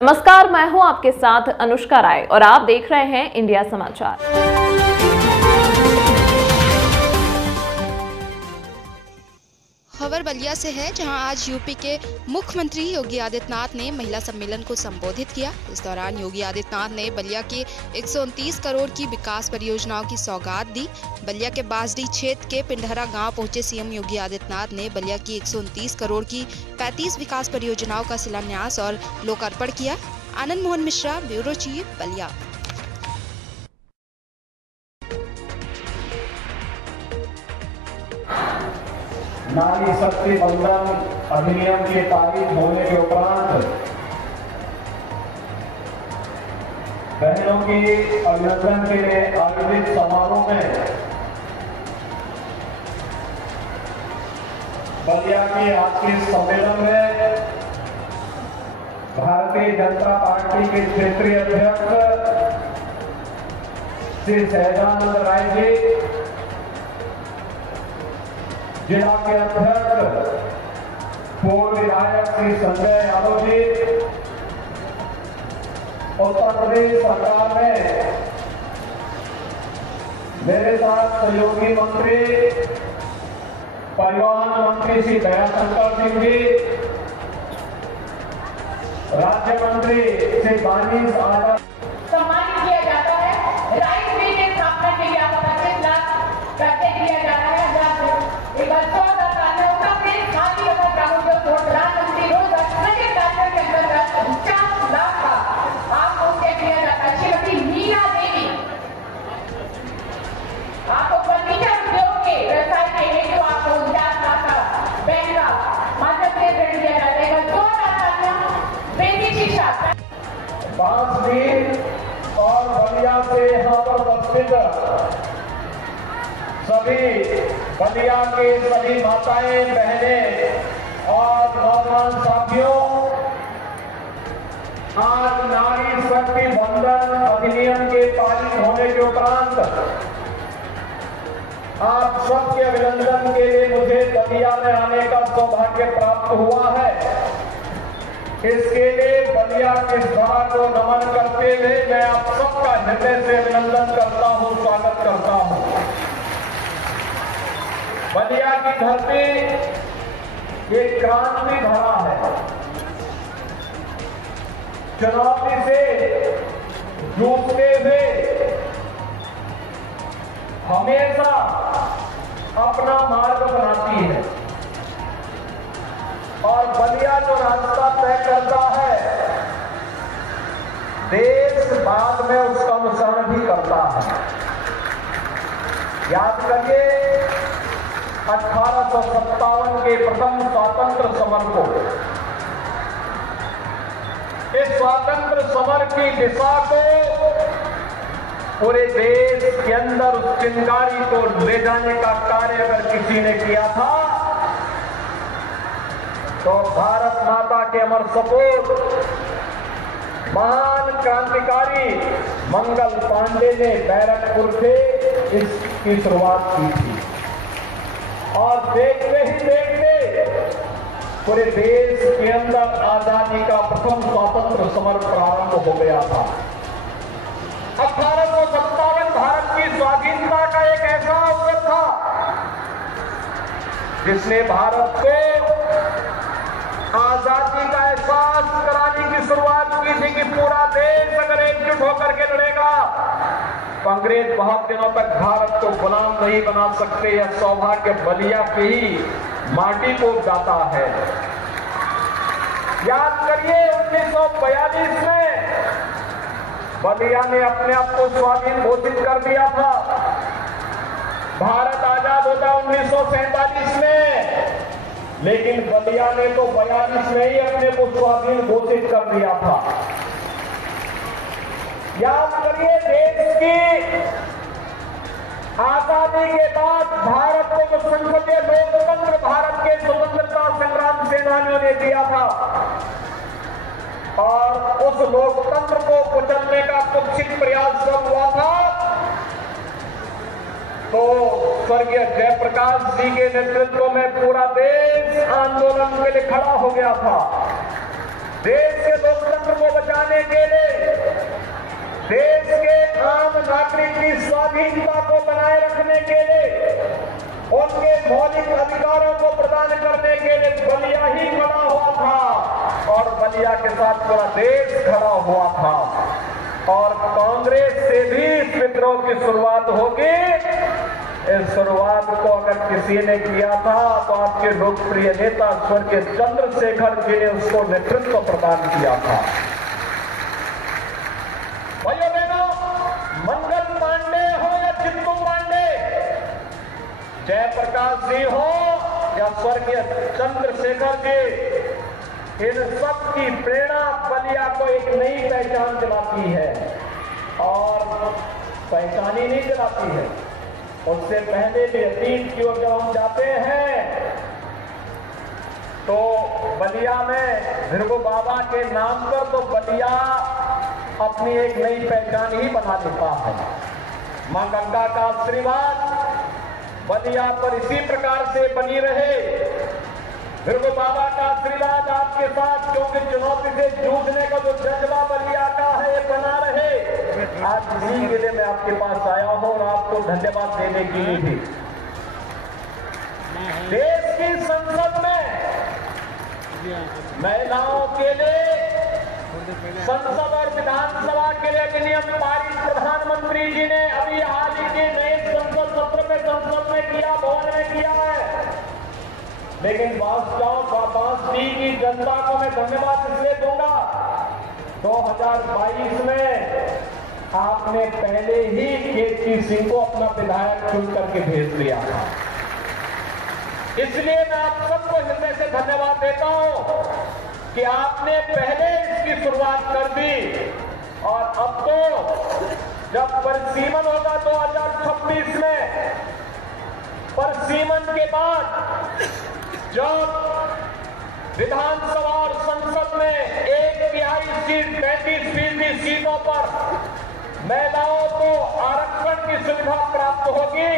नमस्कार, मैं हूं आपके साथ अनुष्का राय और आप देख रहे हैं इंडिया समाचार। खबर बलिया से है, जहां आज यूपी के मुख्यमंत्री योगी आदित्यनाथ ने महिला सम्मेलन को संबोधित किया। इस दौरान योगी आदित्यनाथ ने बलिया की 129 करोड़ की विकास परियोजनाओं की सौगात दी। बलिया के बासडी क्षेत्र के पिंडहरा गांव पहुंचे सीएम योगी आदित्यनाथ ने बलिया की 129 करोड़ की 35 विकास परियोजनाओं का शिलान्यास और लोकार्पण किया। Anand Mohan Mishra, bureau chief, Ballia. नारी शक्ति बंधन अधिनियम के पारित होने के उपरांत बहनों की अभिनंदन के लिए आयोजित समारोह में बलिया के आज के सम्मेलन में भारतीय जनता पार्टी के क्षेत्रीय अध्यक्ष श्री सहजानंद राय जी, जिला के अध्यक्ष पूर्व विधायक श्री संजय यादव जी, उत्तर प्रदेश सरकार में मेरे साथ सहयोगी मंत्री परिवहन मंत्री श्री दयाशंकर सिंह जी, राज्य मंत्री श्री बानीस आजाद सम्मानित किया जाता है। राइट वे की स्थापना के लिए आपको 25 लाख पैसे दिया जा रहा है। एक अच्छा कार्य होगा कि खादी तथा ग्रामोद्योग प्रधानमंत्री रोजगार सृजन कार्यक्रम के अंतर्गत 50 लाख का आपको क्या किया जाता है। श्रीमती मीरा देवी आपको फर्नीचर उद्योग के व्यवसाय के लिए जो आपको 50 लाख का बैंक का माध्यम से ऋण दिया जाएगा। 2 लाख बेसिक शिक्षा बांसडी और बलिया से यहाँ पर उपस्थित सभी बलिया के सभी माताएं, बहनें और नौजवान साथियों, आज नारी शक्ति बंधन अधिनियम के पारित होने के उपरांत आप सबके अभिनंदन के लिए मुझे बलिया में आने का सौभाग्य प्राप्त हुआ है। इसके लिए बलिया की सभा को नमन करते हुए मैं आप सबका हृदय से अभिनंदन करता हूं, स्वागत करता हूं। बलिया की धरती एक क्रांति धारा है। चुनौती से जूझते हुए हमेशा अपना मार्ग बनाती है और बलिया जो रास्ता तय करता है, देश बाद में उसका अनुसरण भी करता है। याद करिए 1857 के प्रथम स्वातंत्र समर को, इस स्वातंत्र समर की दिशा को पूरे देश के अंदर उस चिंगारी को ले जाने का कार्य अगर किसी ने किया था तो भारत माता के अमर सपूत महान क्रांतिकारी मंगल पांडे ने बैरकपुर से इसकी शुरुआत की थी और देखते ही देखते पूरे देश के अंदर आजादी का प्रथम स्वतंत्र समर प्रारंभ हो गया था। 1857 भारत की स्वाधीनता का एक ऐसा अवसर था जिसने भारत को आजादी का एहसास कराने की शुरुआत की थी कि पूरा देश अगर एकजुट होकर के लड़ेगा तो अंग्रेज बहुत दिनों तक भारत को गुलाम नहीं बना सकते। यह सौभाग्य बलिया की ही माटी को जाता है। याद करिए 1942 में बलिया ने अपने आप को स्वाधीन घोषित कर दिया था। भारत आजाद होता 1947 में, लेकिन बलिया ने तो 42 में ही अपने को स्वाधीन घोषित कर दिया था। याद करिए देश की आजादी के बाद भारत को संसदीय लोकतंत्र भारत के स्वतंत्रता संग्राम सेनानियों ने दिया था और उस लोकतंत्र को कुचलने का कुत्सित प्रयास जब हुआ था तो स्वर्गीय जयप्रकाश जी के नेतृत्व में पूरा देश आंदोलन के लिए खड़ा हो गया था। देश के लोकतंत्र को बचा आम नागरिक की स्वाधीनता को बनाए रखने के लिए, उनके मौलिक अधिकारों को प्रदान करने के लिए बलिया ही खड़ा हुआ था और बलिया के साथ पूरा देश खड़ा हुआ था। और कांग्रेस से भी इस विद्रोह की शुरुआत होगी। इस शुरुआत को अगर किसी ने किया था तो आपके लोकप्रिय नेता स्वर्गीय चंद्रशेखर जी ने उसको नेतृत्व प्रदान किया था। भाइयों बहनों, मंगल पांडे हो या चित्तू पांडे, जयप्रकाश जी हो या स्वर्गीय चंद्रशेखर जी, इन सब की प्रेरणा बलिया को एक नई पहचान दिलाती है। और पहचान ही नहीं दिलाती है, उससे पहले भी अतीत की ओर जब हम जाते हैं तो बलिया में भृगु बाबा के नाम पर तो बलिया अपनी एक नई पहचान ही बना लेता है। मां गंगा का आशीर्वाद बलिया पर इसी प्रकार से बनी रहे। भृगु बाबा का आशीर्वाद आपके साथ, क्योंकि चुनौती से जूझने का जो जज्बा बलिया का है ये बना रहे। आज इसी के लिए मैं आपके पास आया हूं और आपको धन्यवाद देने के लिए भी। देश की संसद में महिलाओं के लिए संसद और विधानसभा के लिए अधिनियम पारित प्रधानमंत्री जी ने अभी हाल ही के नए संसद सत्र में संसद में किया, भवन में किया है। लेकिन बांसडी की जनता को मैं धन्यवाद इसलिए दूंगा, 2022 में आपने पहले ही केतकी सिंह को अपना विधायक चुन करके भेज दिया था। इसलिए मैं आप सबको हृदय से धन्यवाद देता हूं कि आपने पहले इसकी शुरुआत कर दी। और अब तो जब परिसीमन होगा 2026 में, परिसीमन के बाद जब विधानसभा और संसद में 1/3 सीट 35% सीटों पर महिलाओं को आरक्षण की सुविधा प्राप्त होगी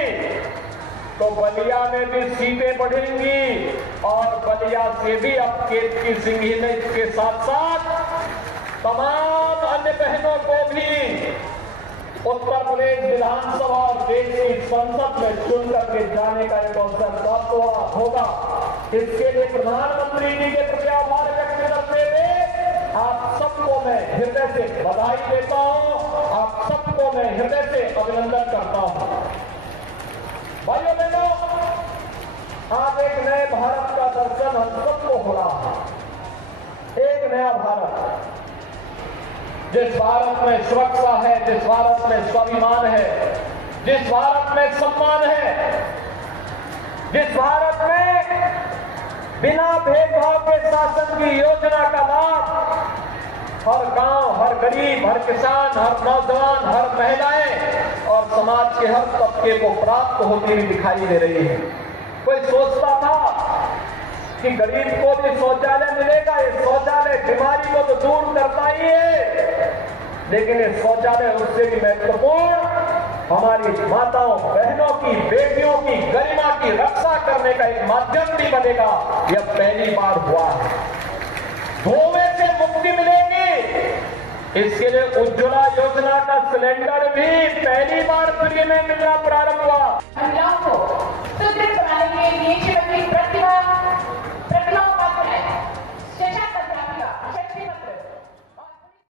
तो बलिया में भी सीटें बढ़ेंगी और बलिया से भी अब केतकी सिंह ही ने इसके साथ साथ तमाम अन्य बहनों को भी उत्तर प्रदेश विधानसभा और देश की संसद में चुन करके जाने का एक अवसर प्राप्त होगा। इसके लिए प्रधानमंत्री जी के प्रति आभार व्यक्त करते हुए आप सबको मैं हृदय से बधाई देता हूं, आप सबको मैं हृदय से अभिनंदन करता हूं। भाइयों बहनों, आज एक नए भारत का दर्शन हम सबको हो रहा है। एक नया भारत, जिस भारत में सुरक्षा है, जिस भारत में स्वाभिमान है, जिस भारत में सम्मान है, जिस भारत में बिना भेदभाव के शासन की योजना का लाभ हर गांव, हर गरीब, हर किसान, हर नौजवान, हर महिलाएं और समाज के हर तबके को प्राप्त होती हुई दिखाई दे रही है। कोई सोचता था कि गरीब को भी शौचालय मिलेगा, ये शौचालय बीमारी को तो दूर करता ही है, लेकिन ये शौचालय उससे भी महत्वपूर्ण हमारी माताओं, बहनों की, बेटियों की गरिमा की रक्षा करने का एक माध्यम भी बनेगा। यह पहली बार हुआ है। धुएं से मुक्ति मिलेगी, इसके लिए उज्ज्वला योजना का सिलेंडर भी पहली बार फ्री में मिलना प्रारंभ हुआ। महिलाओं को सुदृढ़ बनाने के लिए जीवन की प्रतिभा